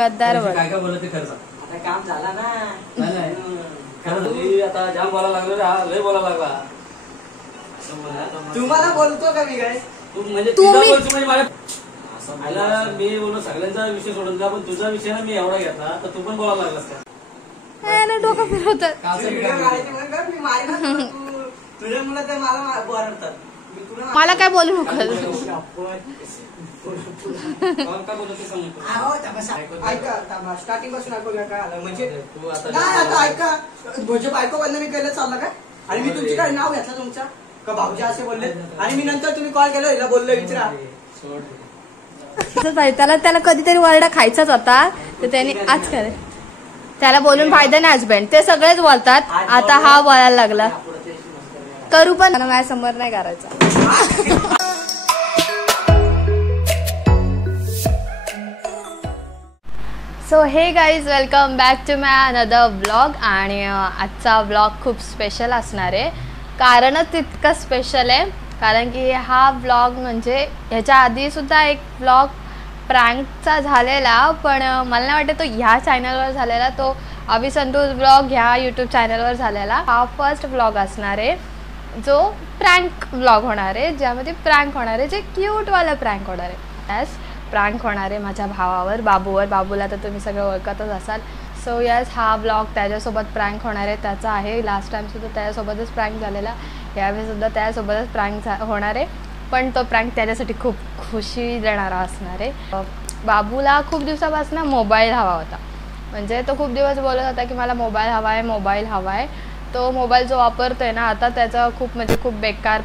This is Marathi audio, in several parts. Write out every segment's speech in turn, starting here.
गद्दार काय काय बोलत ते खरं आता काम झाला ना. नाही खरं आता जाम बोलायला लागलो लय बोलायला लागला. तुम्हाला बोलतो का मी काय? तू म्हणजे तुझा बोलतो म्हणजे मला मी बोललो सगळ्यांचा विषय सोडून जा पण तुझा विषय ना मी एवढा घेतला तर तू पण बोलायला लागलास का? डोकं फिरवतात. तुझ्या मुलं तर मला बोलतात. मला काय बोलू नको. ऐका स्टार्टिंग पासून ऐकूया काय आलं म्हणजे आता ऐका म्हणजे बायको बंद मी केलं चाललं काय आणि मी तुमची काय नाव घेतलं तुमच्या का भाऊजी असे बोलले आणि मी नंतर तुम्ही कॉल केला हिला बोललो विचारा. त्याला कधीतरी वरडा खायचाच होता तर त्याने आज करे त्याला बोलून फायदा नाही. हजबंड ते सगळेच बोलतात. आता हा बोलायला लागला करू पण माझ्या समोर नाही करायचा. सो हे guys welcome back to my another blog. आणि आजचा ब्लॉग खूप स्पेशल असणार आहे. कारणच तितकं स्पेशल आहे कारण की हा ब्लॉग म्हणजे ह्याच्या आधीसुद्धा एक ब्लॉग प्रँकचा झालेला पण मला नाही वाटतं तो ह्या चॅनलवर झालेला. तो अभिसंतोष ब्लॉग ह्या यूट्यूब चॅनलवर झालेला. हा फर्स्ट ब्लॉग असणार आहे जो प्रँक ब्लॉग होणार आहे ज्यामध्ये प्रँक होणार आहे जे क्यूटवालं प्रँक होणार आहे. यस प्रँक होणार आहे माझ्या भावावर बाबूवर. बाबूला तर तुम्ही सगळं ओळखतच असाल. सो यस हा ब्लॉग त्याच्यासोबत प्रँक होणार आहे त्याचा आहे. लास्ट टाईमसुद्धा त्याच्यासोबतच प्रँक झालेला यावेळीसुद्धा त्याच्यासोबतच प्रँक होणार आहे पण तो प्रँक त्याच्यासाठी खूप खुशी देणारा असणार आहे. बाबूला खूप दिवसापासून मोबाईल हवा होता म्हणजे तो खूप दिवस बोलत होता की मला मोबाईल हवा आहे मोबाईल हवा आहे. तो मोबाईल जो वापरतो आहे ना आता त्याचा खूप म्हणजे खूप बेकार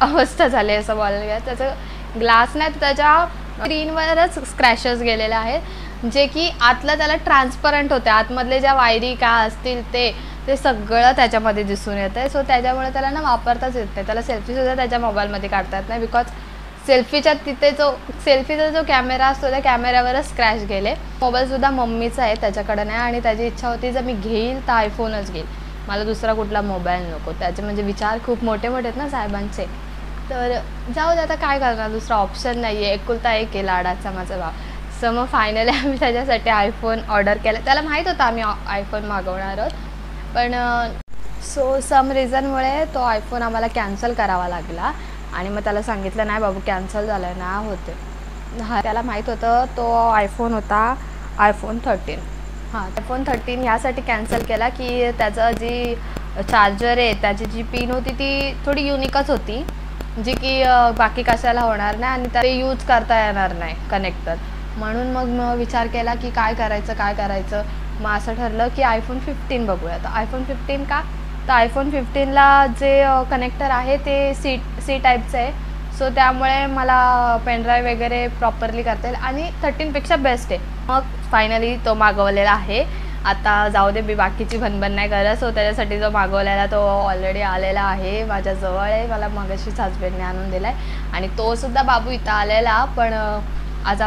अवस्था झाली असं बोलायला गेलं. त्याचं ग्लास नाही त्याच्या स्क्रीनवरच स्क्रॅचेस गेलेले आहेत जे की आतलं त्याला ट्रान्सपरंट होते. आतमधले ज्या वायरी काय असतील ते सगळं त्याच्यामध्ये दिसून येतं आहे. सो त्याच्यामुळे त्याला ना वापरताच येत नाही. त्याला सेल्फीसुद्धा त्याच्या मोबाईलमध्ये काढता येत नाही बिकॉज सेल्फीच्या तिथे सेल्फीचा जो कॅमेरा असतो त्या कॅमेऱ्यावरच स्क्रॅच गेले. मोबाईलसुद्धा मम्मीचा आहे त्याच्याकडे नाही आणि त्याची इच्छा होती जर मी घेईल तर आयफोनच घेईल मला दुसरा कुठला मोबाईल नको. त्याचे म्हणजे विचार खूप मोठे मोठे आहेत ना साहेबांचे. तर जाऊ दे आता काय करणार दुसरा ऑप्शन नाही आहे. एकुलता एक आहे लाडाचा माझा भाव. सो मग फायनली आम्ही त्याच्यासाठी आयफोन ऑर्डर केला. त्याला माहीत होतं आम्ही आयफोन मागवणार आहोत पण सो सम रिझनमुळे तो आयफोन आम्हाला कॅन्सल करावा लागला आणि मग त्याला सांगितलं नाही बाबू कॅन्सल झालं आहे ना होते. हा त्याला माहीत होतं तो आयफोन होता आयफोन 13. हां आयफोन 13 ह्यासाठी कॅन्सल केला की त्याचं जी चार्जर आहे त्याची जी पिन होती ती थोडी युनिकच होती जी की बाकी कशाला होणार नाही आणि ते यूज करता येणार नाही कनेक्टर. म्हणून मग विचार केला की काय करायचं मग असं ठरलं की आयफोन 15 बघूया. तर आयफोन 15 का तर आयफोन 15ला जे कनेक्टर आहे ते सी टाईपचं आहे. सो त्यामुळे मला पेनड्राईव्ह वगैरे प्रॉपरली करता येईल आणि 13पेक्षा बेस्ट आहे. मग फायनली तो मागवलेला आहे. आता जाऊ दे मी बाकीची भनभन नाही करत. सो त्याच्यासाठी जो मागवलेला तो ऑलरेडी आलेला आहे माझ्याजवळ आहे. मला मगाशीच हजबंडने आणून दिला आहे आणि तोसुद्धा बाबू इथं आलेला पण आज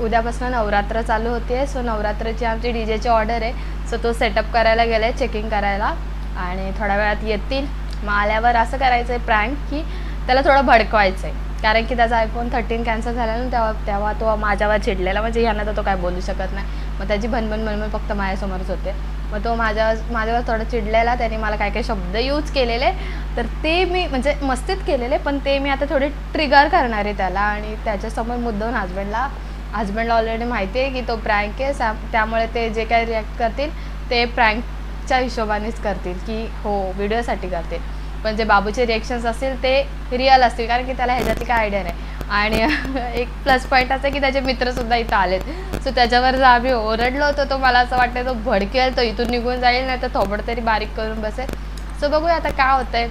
उद्यापासून नवरात्र चालू होते आहे. सो नवरात्राची आमची डीजेची ऑर्डर आहे. सो तो सेटअप करायला गेला आहे चेकिंग करायला आणि थोड्या वेळात येतील. मग आल्यावर असं करायचं आहे प्रँक की त्याला थोडं भडकवायचं आहे कारण की त्याचा आयफोन 13 कॅन्सल झाला ना तेव्हा तो माझ्यावर चिडलेला म्हणजे ह्यांना तर तो काय बोलू शकत नाही. मग त्याची भनभन फक्त माझ्यासमोरच होते. मग तो माझ्यावर थोडं चिडलेला. त्याने मला काय शब्द यूज केलेले तर ते मी म्हणजे मस्तीत केलेले पण ते मी आता थोडे ट्रिगर करणार आहे त्याला आणि त्याच्यासमोर मुद्दाम हजबंडला ऑलरेडी माहिती आहे की तो प्रँक आहे त्यामुळे ते जे काही रिॲक्ट करतील ते प्रँकच्या हिशोबानेच करतील की हो व्हिडिओसाठी करतील पण जे बाबूचे रिॲक्शन्स असतील ते रिअल असतील कारण की त्याला ह्याच्यातली काय आयडिया नाही. आणि एक प्लस पॉईंट असं की त्याचे मित्रसुद्धा इथं आलेत. सो त्याच्यावर जर आम्ही ओरडलो होतो तो मला असं वाटतं तो भडकेल तो इथून निघून जाईल नाही तर थोबड तरी बारीक करून बसेल. सो बघूया आता काय होतं आहे.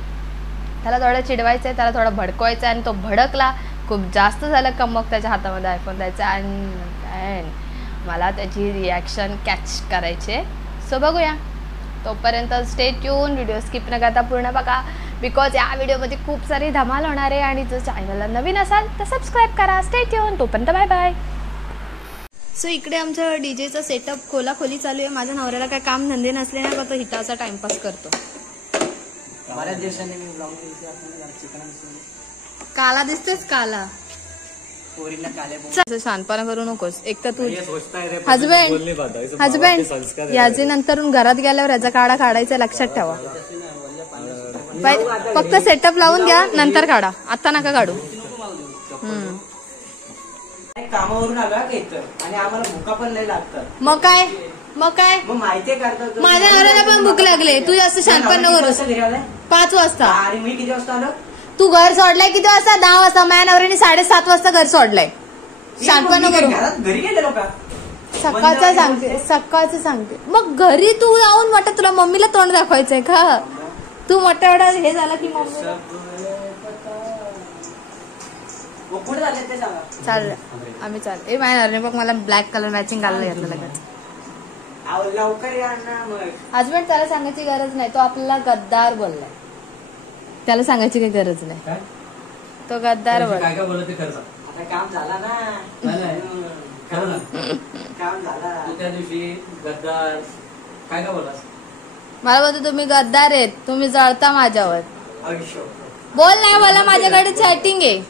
त्याला थोडं चिडवायचं आहे त्याला थोडं भडकवायचं आहे आणि तो भडकला खूप जास्त झालं कमक त्याच्या हातामध्ये आयफोन द्यायचा आणि मला त्याची रिॲक्शन कॅच करायचे. सो बघूया तोपर्यंत स्टे ट्यून व्हिडिओ स्किप न करता पूर्ण बघा बिकॉज या व्हिडिओमध्ये खूप सारी धमाल होणार आहे आणि जर चॅनलला नवीन असाल तर सबस्क्राईब करा. स्टे ट्यून तोपर्यंत बाय बाय. सो इकडे आमचं डीजेचा सेटअप खोलाखोली चालू आहे. माझ्या नवऱ्याला काय काम धंदे नसले ना का तो हिताचा टाइमपास करतो. बऱ्याच दिवसांनी मी ब्लॉग काला दिसतेस काला पोरींना काले बोल. असं शानपणा करू नकोस. एक तर तू हजबंड याचे नंतर घरात गेल्यावर याचा काढा काढायचा लक्षात ठेवा. फक्त सेटअप लावून घ्या नंतर काढा, आता नका काढू. कामावरून आलो का इथं आणि आम्हाला भुका पण नाही लागतात. मग काय मग माहितीये करतात. माझ्या नवऱ्याला पण भूक लागले. तू जास्त शानपणा करू. 5 वाजता. आणि मी किती वाजता आलो? तू घर सोडलाय किती वाजता? 10 वाजता. माझ्या नवऱ्याने 7:30 वाजता घर सोडलंय. शानपणा करू. घरी गेलेलो का? सकाळचं सांगते. मग घरी तू जाऊन वाटत तुला मम्मीला तोंड दाखवायचंय का? तू मोठ्या एवढा हे झाला की मम्मी कुठे झाले ते सांगा. चाल आम्ही चाल. ए माझ्या नवऱ्याने बघ मला ब्लॅक कलर मॅचिंग घालून घेतलं लगेच. लवकर या ना. मग हजबंड त्याला सांगायची गरज नाही. तो आपल्याला गद्दार बोललाय. त्याला सांगायची काही गरज नाही. तो गद्दार बोल. काय काय बोलत ते खरं सांग. आता काम झाला ना. खरं ना. काम झाला. त्या दिवशी गद्दार काय काय बोललास? मला बोलतो तुम्ही गद्दार आहेत, तुम्ही जळता माझ्यावर. आयुष्य बोल नाही मला माझ्याकडे चॅटिंग आहे.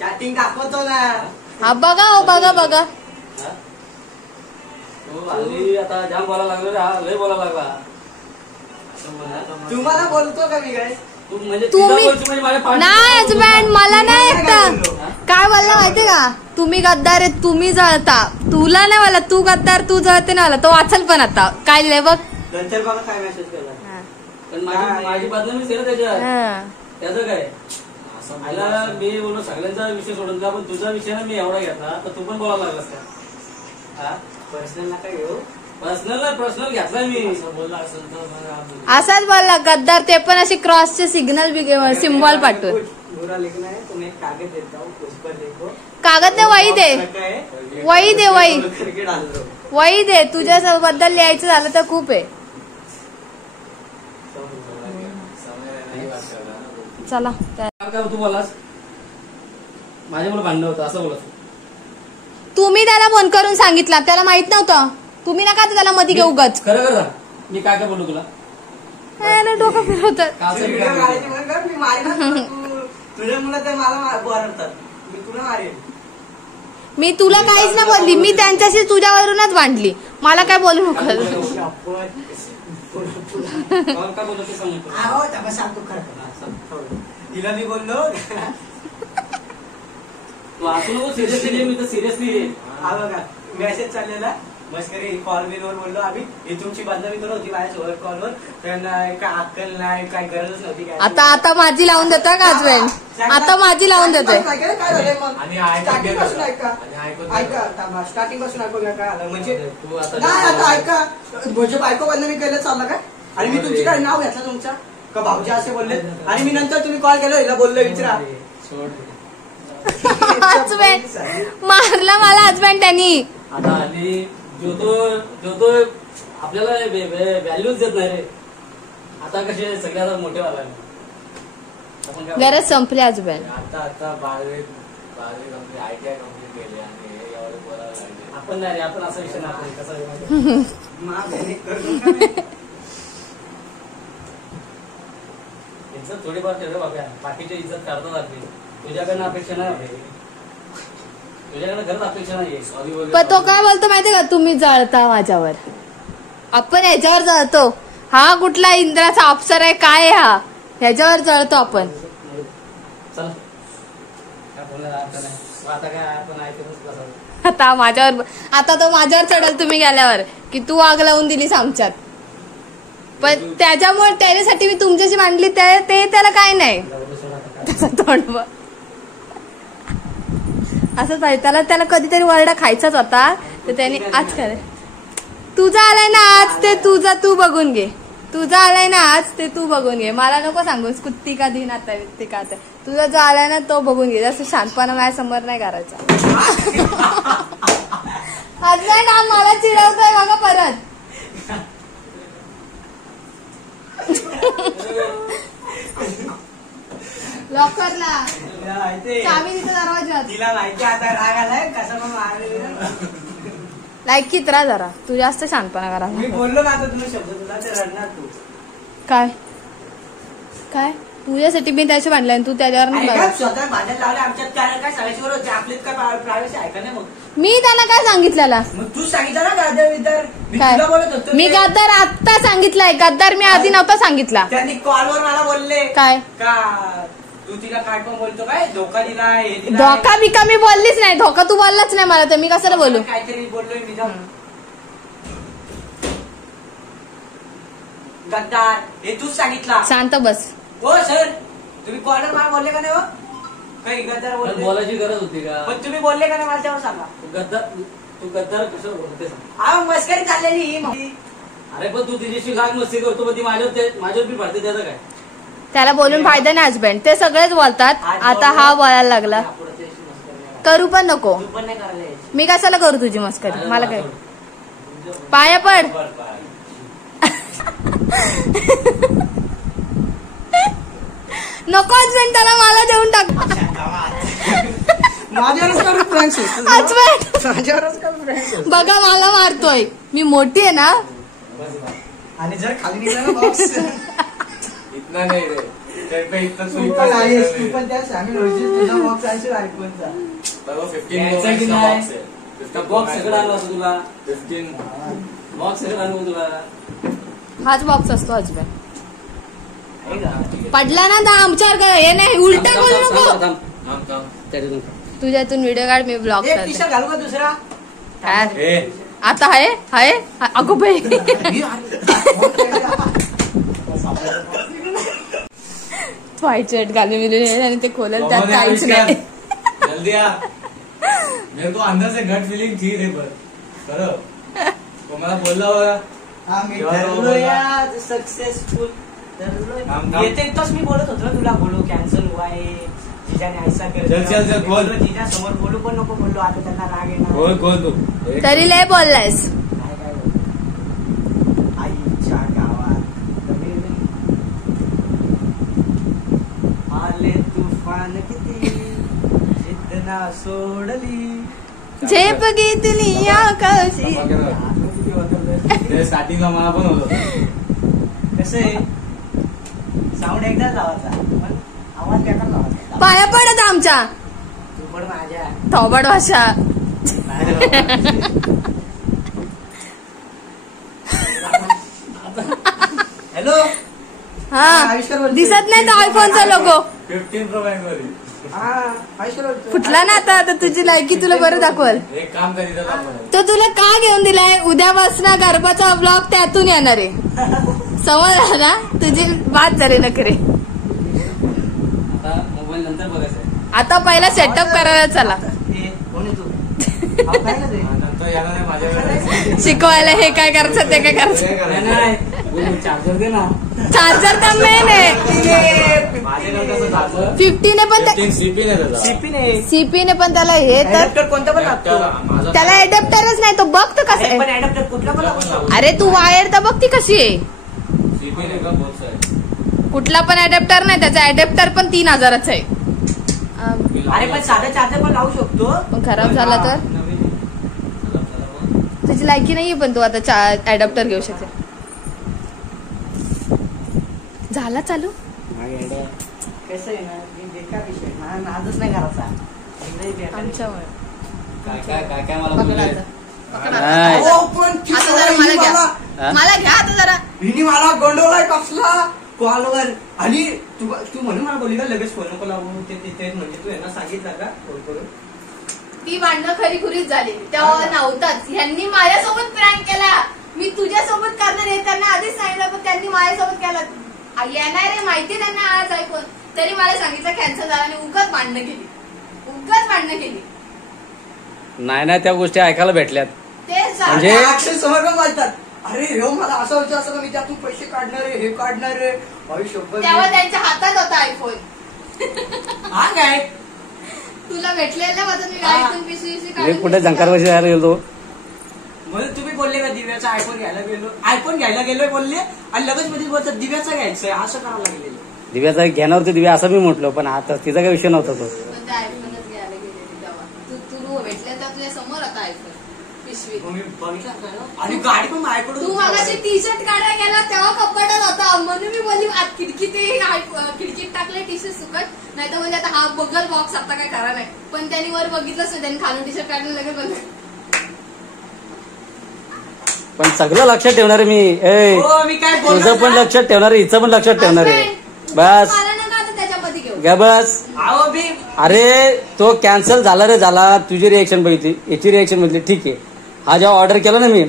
चॅटिंग दाखवतो ना. हा बघा हो बघा बघा. हल्ली आता जाम बोलायला लागलो रे. हा लय बोलायला लागला. तुम्हाला बोलतो का मी काय? तू म्हणजे तुम्ही म्हणजे माझ्या नाही हजबंड मला नाही ऐकता. काय बोलला माहितीये का? तुम्ही गद्दार आहेत, तुम्ही जळता. तुला नाही मला, तू गद्दार तू जळते ना मला. तो वाचल पण आता काय लिहिलंय बघ. नंतर बघा काय मेसेज केला. पण माझी बदनामीच आहे ना त्याच्यात. त्याचं काय आयला मी बोललो सगळ्यांचा विषय सोडून जा, पण तुझा विषय ना मी एवढा घेतला तर तू पण बोलायला लागलास का? पर्सनल नका घेऊ. पर्सनल घेतलाय मी. बोलला असेल तर असाच बोलला गद्दार. ते पण असे क्रॉसचे सिग्नल सिम्बॉल पाठवून. बुरा लिखना है तुम्हें एक कागज देता हूँ, उस पर देखो. कागद दे, वही दे. वही दे वही करके डाल दो. वही दे. तुझ्या बद्दल लिहायचं झालं तर खूप आहे. चला काय तू बोलास माझ्या मला भांडण होतं असं बोलत. तुम्ही त्याला फोन करून सांगितला, त्याला माहित नव्हतं. तुम्ही नका त्याला मध्ये घेऊ गच. खरं खरं मी काय काय बोलू तुला? डोकं फिरवत. मी मारेन तुझ्या मुलं तर मला बोलतात. मी तुला मारेन. मी तुला काहीच नाही बोलली. मी त्यांच्याशी तुझ्यावरूनच भांडली. मला काय बोलू नको. काय बोलतो ते सांगतो. सांगतो खरं. तिला मी बोललो तू असू नको सिरियसली. मी तर सिरियसली हा बघा मेसेज चाललेला मस्करी कॉल बिलवर बोललो आम्ही. ही तुमची बदनामी करत होती माझ्यासोबत कॉलवर. त्यांना काय अक्कल नाही काय गरजच नव्हती काय. आता माझी लावून देता का हजबंड? आता माझी लावून देतोय. काय झालंय मग? स्टार्टिंग पासून ऐका. स्टार्टिंग पासून ऐकूया काय आलं म्हणजे. नाही आता ऐका. म्हणजे बायको बंद मी केलं चाललं काय? आणि मी तुमची काय नाव घेतलं तुमच्या का भाऊजी असे बोलले. आणि मी नंतर तुम्ही कॉल केला हिला बोललो विचारा. हजबंड मारला मला हजबंड त्यांनी. आता हल्ली जो तो आपल्याला व्हॅल्यूच देत नाही रे. आता कसे सगळे आता मोठे व्हायला गरज संपली हजबंड. आता 12वी कंप्लीट ITI कंप्लीट केली आणि एवढे बोलायला लागले. आपण नाही रे. आपण असा विषय नाही. कसं इज्जत थोडीफार ठेवलं बाबा. बाकीची इज्जत करतात आपली. तुझ्याकडनं अपेक्षा नाही. तुझ्याकडनं खरंच अपेक्षा नाही. पण तो काय बोलतो माहितीये का? तुम्ही जळता माझ्यावर. आपण ह्याच्यावर जळतो. हा कुठला इंद्राचा अप्सर आहे काय? हा ह्याच्यावर जळतो आपण. चल काय बोलायला अर्थ नाही. आता काय आपण ऐकतच बसावं. आता तो माझ्यावर चढल तुम्ही गेल्यावर की तू आग लावून दिलीस आमच्यात. पण त्याच्यासाठी मी तुमच्याशी मांडली. ते त्याला काय नाही. त्याचा तोंड असंच पाहिजे त्याला कधीतरी वरडा खायचाच होता. तर त्याने आज काय तुझा आलाय ना आज ते तुझा तू बघून घे. तुझा आलाय ना आज ते तू बघून घे. मला नको सांगूस कुत्ती का दिन आता ते का. तुझा जो आलाय ना तो बघून घे. जसं शांतपणा माझ्या समोर नाही करायचा. हजबंड मला चिडवतोय बघा परत. लॉकरला चावी तिथं दरवाजात. तिला माहिती आता राग आलाय कसं मग मारले. लायकीत राहा जरा. तू जास्त शांतपणा करा. मी बोललो ना आता तुला शब्द तुला ते रडणार तू. काय काय तुझ्यासाठी मी त्याच्या बांधला आणि तू त्याच्यावर नाही अरे बांधला. काय स्वतः भांडण लावले आमच्यात काय काय सगळ्याशीवर होते आपलीच काय प्रायव्हसी आहे का नाही मग मी त्यांना काय सांगितलेला मग तू सांगितलं ना गद्दार विद्दार मी काय तुला बोलत होतो मी गद्दार आता सांगितलाय गद्दार मी आधी नव्हता सांगितला त्यांनी कॉलवर मला बोलले काय का तू तिला काय पण बोलतो काय धोका दिला हे दिला धोका बिका मी बोललीच नाही धोका तू बोललाच नाही मला तर मी कशाला बोलू काहीतरी बोललोय मी जाऊन गद्दार हे तूच सांगितला शांत बस हो सर तुम्ही कॉलर मला बोलले का नाही हो काही गद्दार पण बोलले बोलायची गरज होती का पण तुम्ही बोलले का नाही मला त्यावर सांगा तू गद्दार कशाला बोलते सांग. अहो मस्करी चाललेली ही मग. अरे पण तू तिच्याशी लाग मस्ती करतो पण ती माझ्यावर बी पडते त्याचं काय त्याला बोलून फायदा नाही हजबंड ते सगळेच बोलतात आता हा बोलायला लागला करू पण नको तू पण नाही करायला यायची. मी कशाला करू तुझी मस्करी मला काय पाया पड नको हजबंड त्याला मला देऊन टाक माझ्यावरच करू फ्रेंडशिप हजबंड माझ्यावरच करू फ्रेंडशिप बघा मला मारतोय मी मोठी आहे ना आणि जर खाली निघाला ना बॉक्स इतना नाही रे इतना तू पण आहेस तू पण त्या सामी रोजी तुझा बॉक्स आहे आयफोनचा घ्यायचा की नाही? बॉक्स सगळं आणलं होतं तुला 15 बॉक्स सगळं आणलं होतं तुला हाच बॉक्स असतो हजबंड पडला ना तर आमच्यावर काय हे नाही उलटा बोलू नको त्याच्यातून तुझ्यातून व्हिडिओ काढ मी ब्लॉग एक टी शर्ट घालू का दुसरा काय आता आहे अगो बाई व्हाईट शर्ट घालून मिळून आणि ते खोलत त्यात काहीच नाही जल्दी आ मेरे को अंदर से गट फीलिंग थी रे पर तो मला बोलला होगा आम्ही ठरलो या सक्सेसफुल येते तस मी बोलत होतो तुला बोलू कॅन्सल हुआ है जिजाने ऐसा केलं चल बोल जिजा समोर बोलू पण नको बोललो आता त्यांना राग येणार बोल तू तरी लय बोललायस काय आईच्या गावात आले तुफान किती जिद्दना सोडली झेप घेतली आकाशी स्टार्टिंगला मला पण होतं कसं आहे साऊंड एकदाच लावायचा पण आवाज बेकार लावायचा पाया पडत आमच्या तू पण माझ्या थोबड भाषा हॅलो हा आविष्कार बोलतोय. दिसत नाही तर आयफोनचा लोगो 15 प्रो मॅक्स मध्ये हा आविष्कार बोलतोय. फुटला ना आता तुझी लायकी तुला बरं दाखवल एक काम करीत आपण तो तुला का घेऊन दिलाय उद्यापासून गरबाचा ब्लॉग त्यातून येणार आहे समजला ना तुझी बात झाली ना खरे आता मोबाईल नंतर बघायचं आहे आता पहिला सेटअप करायला चला ए, कोण आहे तू अहो, काय ना ते? नंतर यायला नाही माझ्याकडे शिकवायला हे काय करायचं ते काय करायचं नाही चार्जर दे ना चार्जर तर मेन आहे माझ्याकडे कसं चालतं 50 ने पण 15 CP नाही त्याचा CP नाही. सीपी ने पण त्याला हे तर Adapter कोणता पण लागतो माझा त्याला अडॅप्टरच नाही तो बघ तर कसं अरे, पण आहे ऍडॅप्टर कुठला पण लागतो अरे तू वायर तर बघ ती कशी आहे CP नाही का बहुत सारे कुठला पण अडॅप्टर नाही त्याचा अडॅप्टर पण 3000च आहे अरे पण साधा चार्जर पण लावू शकतो पण खराब झाला तर तुझी लायकी नाहीये पण तू आता अडॅप्टर घेऊ शकते झाला चालू कसं आहे ना मी बेकार विषय मला नादच नाही करायचा एकदम बेकार विषय. आमच्यामुळे काय मला पकडा बोलले आता. पकडा. नाही. अहो, पण आता जरा मला घ्या हा? मला घ्या आता जरा हिने मला गंडवलाय कसला कॉलवर आणि तू म्हणून मला बोलली का लगेच फोन नको लावू ते म्हणजे तू यांना सांगितलं का फोन करून ती भांडणं खरी खुरीच झाली तेव्हा नव्हताच ह्यांनी माझ्यासोबत प्रँक केला मी तुझ्यासोबत करणार आहे त्यांना आधीच सांगितलं पण त्यांनी माझ्यासोबत केला येणार आहे माहिती त्यांना आज ऐकून तरी मला सांगितलं कॅन्सल झाला आणि उगाच भांडणं केली नाही त्या गोष्टी ऐकायला भेटल्यात तेच म्हणजे- झालं. अक्षय समोर पण बोलतात अरे हे मला असं व्हायचं असं का मी त्यातून पैसे काढणार आहे हे काढणार आहे तेव्हा त्यांच्या हातात होता आयफोन हा काय तुला भेटलेलं माझं मी गाडीतून पिशवी मी काढून कुठे जंकारवशी जायला गेलो म्हणून तुम्ही बोलले का दिव्याचा आयफोन घ्यायला गेलोय बोलले आणि लगेच मध्ये बोलतात दिव्याचा घ्यायचंय असं करावं लागलेलं दिव्याचा घेणार होते दिव्या असं मी म्हटलो पण आता तिचा काही विषय नव्हता तो पण ते आयफोनच घ्यायला गेलेली तेव्हा तू भेटले तर तुझ्या समोर आता आयफोन अश्विन. मी बघितलं का? आणि गाडी पण माझ्याकडून तू मगाशी टी शर्ट काढायला गेला तेव्हा कपाटात होता म्हणून मी बोलली आत खिडकीत टाकले टी शर्ट सुकत नाही तर म्हणजे आता हा बगल बॉक्स आता काय करा नाही पण त्यांनी वर बघितलंच नाही त्यांनी खालून टी शर्ट काढून लगेच बंद. पण सगळं लक्षात ठेवणार आहे मी. ए हो, मी काय बोललो तुझं पण ना? लक्षात ठेवणार आहे, हिचं पण लक्षात ठेवणार आहे. बस मला नका आता त्याच्यामध्ये घेऊ. ग बस. अहो मी अरे तो कॅन्सल झाला रे झाला. तुझी रिएक्शन बघितली, याची रिएक्शन बघितली, ठीक आहे. हा जेव्हा ऑर्डर केला ना मी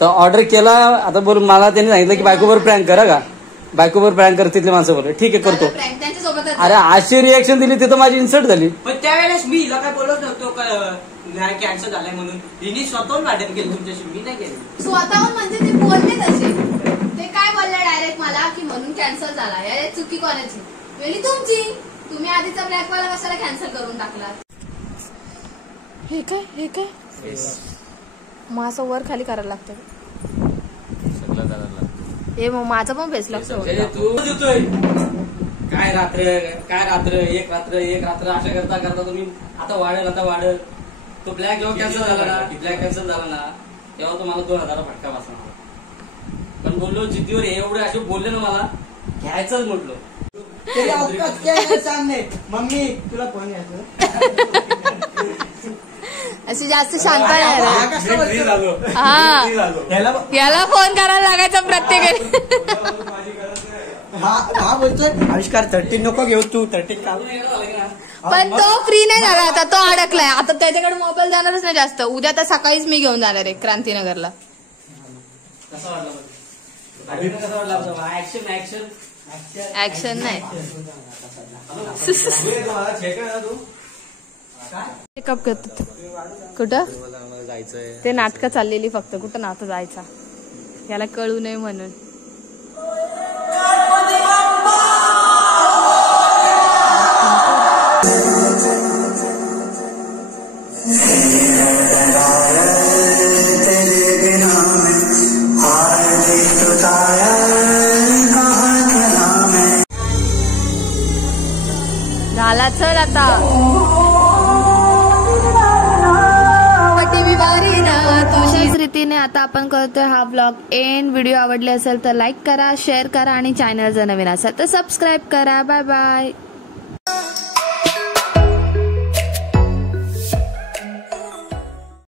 तर ऑर्डर केला. आता बोल मला त्यांनी सांगितलं की बायकोवर प्रँक करा का, बायकोवर प्रँक कर. तिथले माणसं बोलले ठीक आहे करतो. त्यांच्यासोबत अरे अशी रिएक्शन दिली तिथं माझी इन्सल्ट झाली. पण त्यावेळेस मी हिला काय बोलत नव्हतो का नाही कॅन्सल झालाय म्हणून. हिने स्वतःहून भांडण केलं तुमच्याशी, मी नाही केलं. स्वतःहून म्हणजे ते बोलले तसे. ते काय बोलले डायरेक्ट मला की म्हणून कॅन्सल झाला. यार चुकी कोणाची वेळी तुमची. तुम्ही आधीचा ब्लॅकवाला कशाला कॅन्सल करून टाकला. हे काय मग असं वर खाली करायला लागतं. हे मग माझं पण फेस लागतो. तू देतोय काय रात्र एक रात्र अशा करता करता तुम्ही आता वाढत. तो ब्लॅक जेव्हा कॅन्सल झाला ना तेव्हा तो मला 2000 फटका बसला. पण बोललो जिद्दीवर एवढे असे बोलले ना मला घ्यायचंच म्हटलो. त्याला अवकाश काय सामने मम्मी तुला फोन यायचं अशी जास्त शांत नाही रे. याला याला फोन करायला लागायचा प्रत्येकाने. हा बोलतोय आविष्कार 13 नको घेऊ तू 13 का. पण तो फ्री नाही झाला आता. तो अडकलाय आता. त्याच्याकडे मोबाईल जाणारच नाही जास्त. उद्या तर सकाळीच मी घेऊन जाणार आहे क्रांतीनगरला. कसा वाटला ऍक्शन नाही. मेकअप करतो कुठं ते नाटकं चाललेली फक्त. कुठं नातं जायचा याला कळू नये म्हणून. झाला चल आता. तुझ्याच रीतीने आता आपण करतोय हा ब्लॉग एंड. व्हिडिओ आवडले असेल तर लाईक करा, शेअर करा आणि चॅनल जर नवीन असेल तर सबस्क्राईब करा. Bye bye.